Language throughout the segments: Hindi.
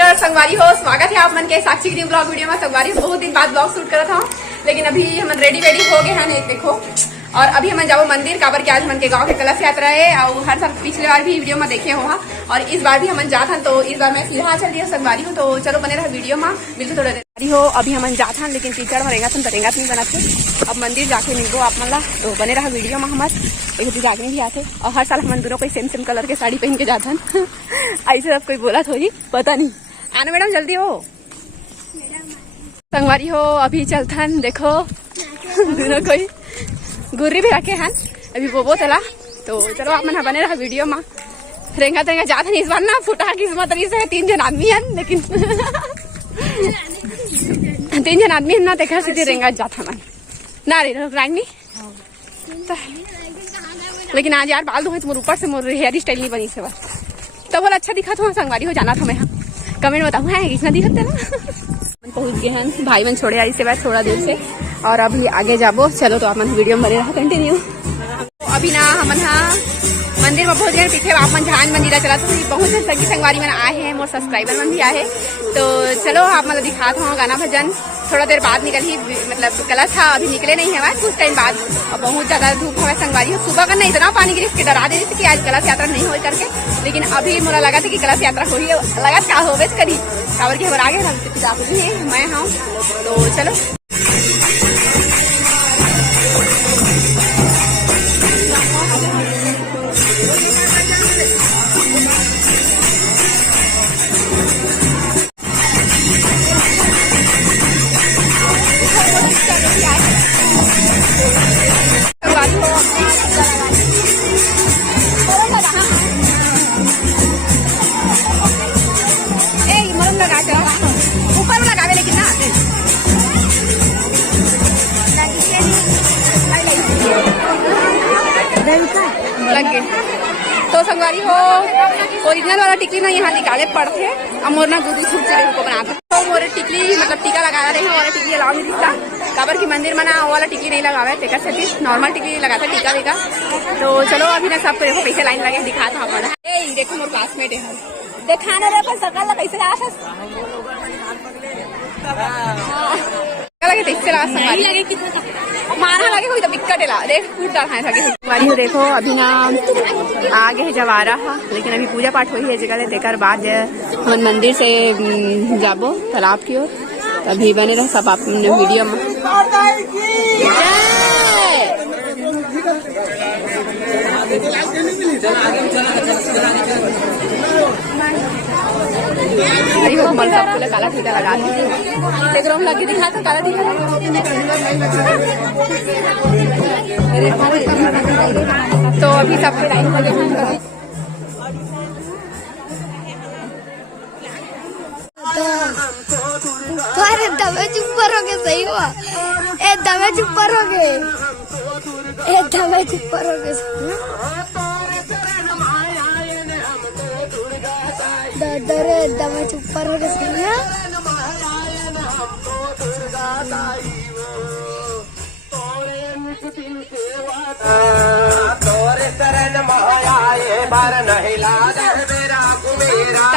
नमस्कार संगवारी हो, स्वागत है आप मन के साक्षी न्यू ब्लॉग वीडियो में। संगवारी बहुत दिन बाद ब्लॉग शूट करा था, लेकिन अभी हम रेडी हो गए हैं, देखो। और अभी हम जाओ मंदिर काबर के आज मन के गांव के कलश यात्रा है। और हर साल पिछले बार भी वीडियो में देखे हो, और इस बार भी हम जात हन, तो इस बार मैं सीधा चल रही हूँ संगवारी हूँ। तो चलो बने रहा वीडियो में, बिल्कुल थोड़ा देरी हो। अभी हम जात हन, लेकिन कीचड़ में रेंगा नहीं बनाते। अब मंदिर जाके मिलबो आप मन ला, तो बने रहा वीडियो में। हमारे एक जागने भी आते, और हर साल हम दोनों कोई सेम कलर के साड़ी पहन के जाते हैं। ऐसे सब कोई बोला थोड़ी, पता नहीं। आना मैडम जल्दी हो संगवारी हो। अभी चलथन, देखो दोनों कोई गुर्री भी रखे हैं अभी वो चला। तो चलो आप मन बने रहा वीडियो में। रेंगा तेंगा जात है इस बार ना, फुटा किस्मत से 3 जन आदमी हैं, लेकिन 3 जन आदमी है ना, देखा सीधे रेंगा जात है मन ना रे रागनी। लेकिन आज यार बाल धोए, मोर ऊपर से मोर हेयर स्टाइल नहीं बनी से बस, तो बोला अच्छा दिखा था संगवारी हो। जाना था मैं, कमेंट बताऊँ है कितना दिखते ना। पहुंच गए हैं, भाई बहन छोड़े आई से बाद थोड़ा देर से, और अभी आगे जाबो। चलो तो आप मन वीडियो में बने रहा कंटिन्यू। तो अभी ना हम मंदिर में पहुंच गए। पीछे आप मन झान मंदिर चला, तो बहुत सगी संगवारी मन आए हैं, मोर सब्सक्राइबर मन भी आए। तो चलो आप मतलब दिखाता हूँ गाना भजन। थोड़ा देर बाद निकल ही, मतलब कलश था, अभी निकले नहीं है कुछ टाइम बाद। और बहुत ज्यादा धूप है संगवारी हो। सुबह का नहीं इतना पानी गिरी के डरा दे रही थी कि आज कलश यात्रा नहीं हो करके, लेकिन अभी मुझे लगा था कि कलश यात्रा हो ही लगा क्या हो करी काबर की हमारे आगे मैं हाँ। तो चलो ऊपर लगावे, लेकिन ना लग गए। तो संगवारी हो, ओरिजिनल वाला टिकली ना यहाँ निकाले पड़ते, और मोर ना दूधी छूट से को बनाते। तो मोर टिकली मतलब टीका लगा रहे हैं, वाला टिकली अलाउ नहीं दिखता काबर की मंदिर में ना वाला टिकली नहीं लगावे, टेका से नॉर्मल टिकली लगाता टीका वेका। तो चलो अभी ना सबको देखो कैसे लाइन लगे दिखाता हूँ हमारा। देखो मोर क्लासमेट है, देखाना रे पर सकल कैसे लगे इससे लगे मारा लगे कोई तो बिक्कट ला देख कूद डाल है। देखो अभी ना आगे जब आ रहा, लेकिन अभी पूजा पाठ हुई है जगह। देकर बाद हम मंदिर से जाबो तालाब की ओर। तभी बने रहे सब आप वीडियो में। काला टीका लगा लगी दिखा था, काला टीका तो अभी सबके लाइन लगे। अरे दबे चुप करोगे, सही हुआ। ए दबे चुप करोगे, ए दबे चुप करोगे। दरे दबे चुप करोगे, सही है।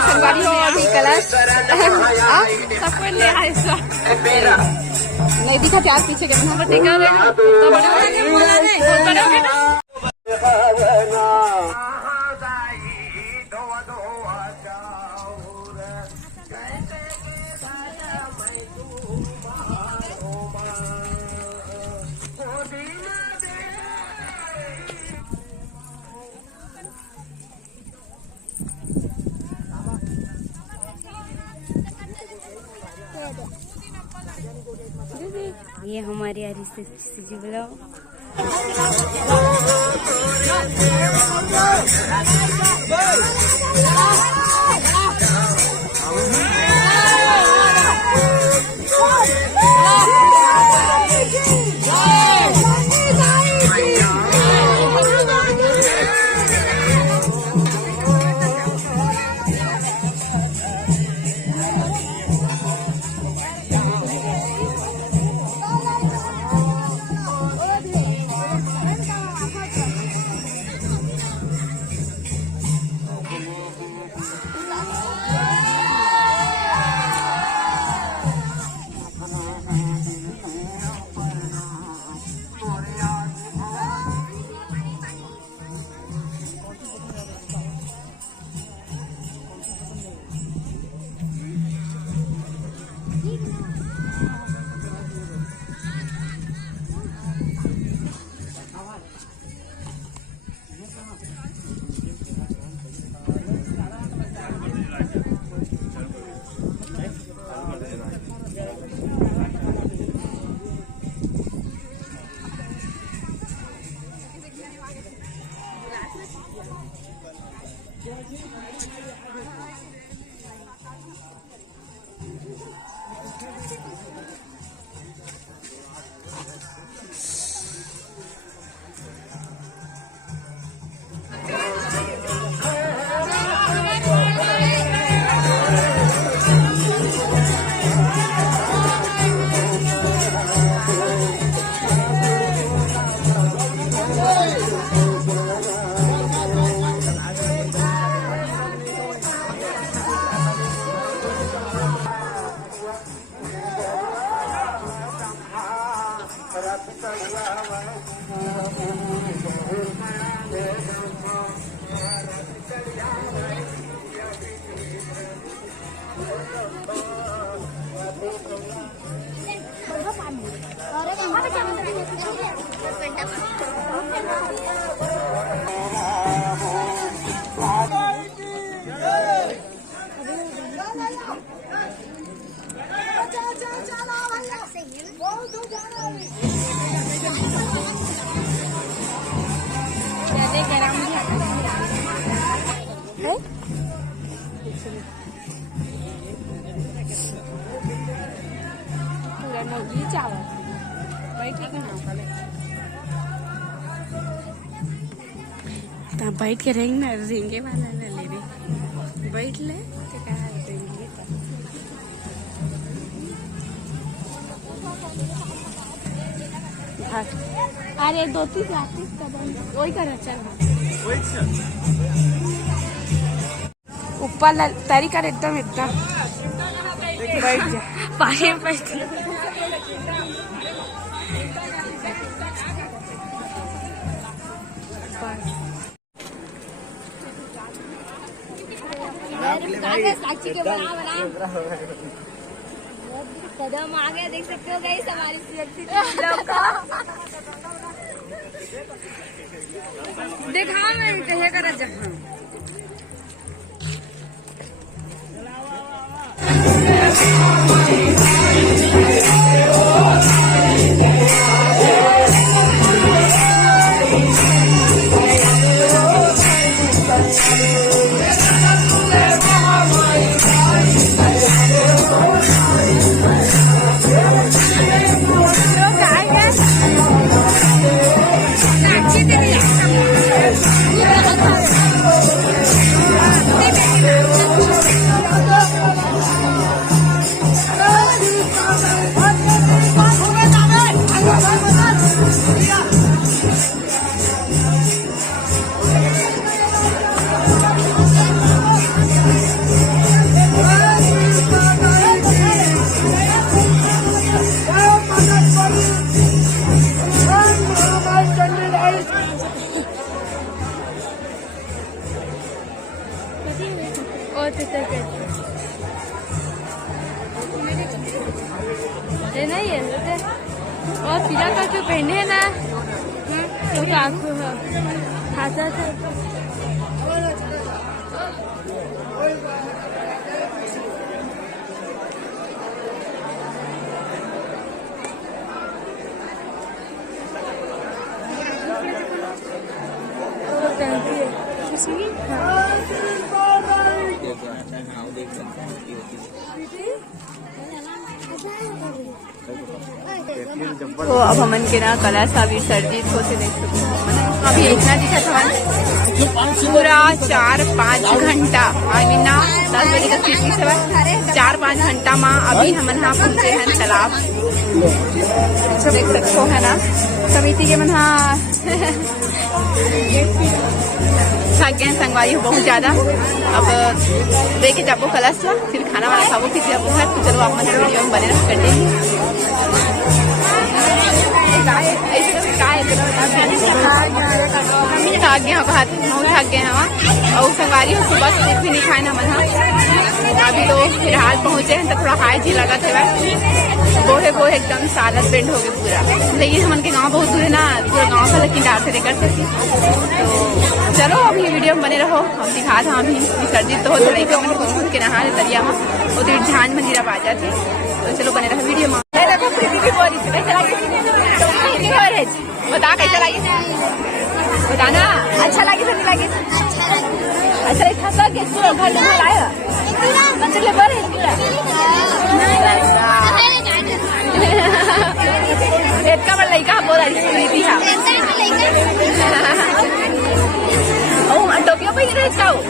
संगवारी हो अभी कलश नहीं दिखा प्यार पीछे के ये हमारे यार से ब्लॉग। पूरा नौगी चावल बैठ के बैठ के रेंग ना रेंगे वाला ले ले बैठ ले तो क्या रेंगे अरे 2-3 कदम वही कर चल ऊपर तारी कर एकदम एकदम बैठ जा पाए बैठ साक्षी के कदम आगे देख सकते हो गाइस हमारी सुरक्षित देखा मैं कहे कर जहाँ नहीं है और पीला का जो पहने है ना तो आंखों खाता था तो अब हमन के ना कला सा विसर्जित होते देख सकते अभी इतना दिखा था पूरा 4-5 घंटा आई मीन ना 10 बजे तक खिड़की से 4-5 घंटा में अभी हमन यहाँ पहुँचे हैं तालाब देख सकते है ना समिति के मन थक गए संगवारी हो बहुत ज्यादा अब देखे जाबो कलश ला फिर खाना वाला खाबो फिर जाबो घर तो चलो आप मन वीडियो में बने रह कर देंगे थक गए हाथ थक गए हैं और संगवारी हो सुबह से भी नहीं खाए ना मन अभी तो फिलहाल पहुंचे हैं तो थोड़ा हाई जी लगा था बोहे बोहे एकदम सालत बेंड हो गए पूरा लेकिन हमन के गांव बहुत दूर है ना पूरा गांव का लेकिन डाल से कर सकती तो चलो अभी वीडियो में बने रहो हम दिखा था अभी विसर्जित तो होते रही मैंने के नहा तरिया में वो तो झांझ मंदिरा बाजा थे तो चलो बने रहो वीडियो में बता कैसा लगी बताना अच्छा लगे तो नहीं लगे अच्छा लगे पूरा घर में लाया मंदिर ले बड़े इतना बड़ा लड़का बोला सुनीति था टोपियो पे रहता हूँ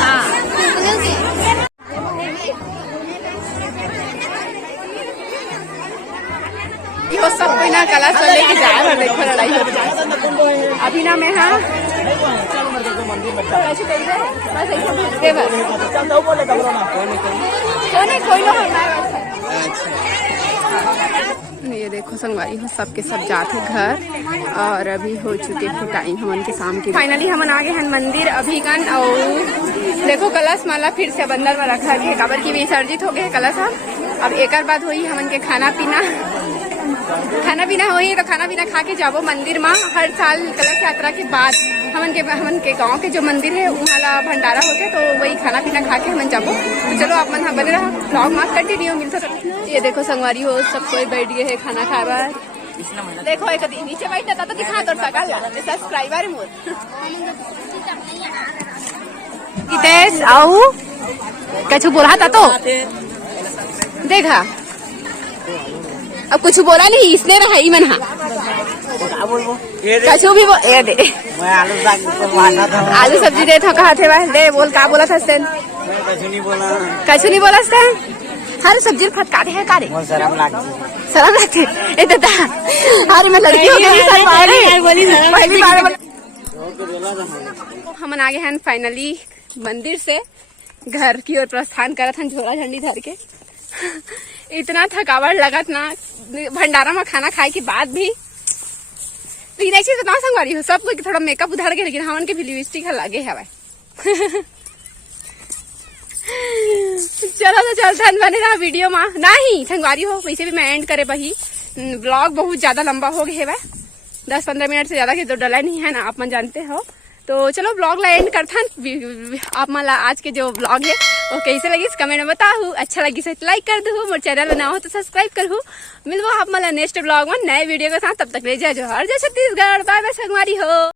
हाँ यो सब कोई ना कला से लेके जाए और देखो लड़ाई हो जाए अभी ना मैं हाँ ये देखो संगवारी हो सबके सब जाते घर और अभी हो चुके हैं टाइम हमन के शाम के फाइनली हमन आ गए हैं मंदिर अभी कन और देखो कलश माला फिर से बंदर में रखा गया काबर की विसर्जित हो गए कलश अब एक बाद हुई हमन के खाना पीना हुई तो खाना पीना खा के जाबो मंदिर में हर साल कलश यात्रा के बाद हमन के गांव के जो मंदिर है वहाँ ला भंडारा होते तो वही खाना पीना खा के हमन जाबो तो चलो आप मन बने रहा ब्लॉग में कंटिन्यू मिल सकता ये देखो संगवारी हो सब कोई बैठ गए है खाना खावा देखो एक नीचे बैठता तो दिखा तो सब्सक्राइबर मोर कितेश आओ कछु बोला था तो देखा अब कुछ बोला नहीं इसने रहा ही मना कछु भी बोल ए दे मैं आलू सब्जी दे था कहा थे भाई दे बोल का बोला था स्टैंड कछु नहीं बोला स्टैंड हर सब्जी फटका दे है कारे शर्म लगती ए दादा अरे मैं लड़की हो गई सर पहली बार हम आ गए हैं फाइनली मंदिर से घर की ओर प्रस्थान करा था झोला झंडी धर के इतना थकावट लगत ना भंडारा में खाना खाए के बाद भी लेकिन ऐसी तो ना संगवारी हो सब कोई थोड़ा मेकअप उधार के लेकिन हमन के भी लिपस्टिक लगे है चलो तो चलता बने रहा वीडियो में नहीं संगवारी हो वैसे भी मैं एंड करे बही ब्लॉग बहुत ज्यादा लंबा हो गया है 10-15 मिनट से ज्यादा के तो डला नहीं है ना आप मन जानते हो तो चलो ब्लॉग ला एंड करथा आप मला आज के जो ब्लॉग है वो कैसे लगी कमेंट में बताओ अच्छा लगी से लाइक कर दो मोर चैनल बना हो तो सब्सक्राइब करो मिलवा आप मला नेक्स्ट ब्लॉग में नए वीडियो के साथ तब तक ले जाओ हर जय छत्तीसगढ़ बाय बाय संगवारी हो।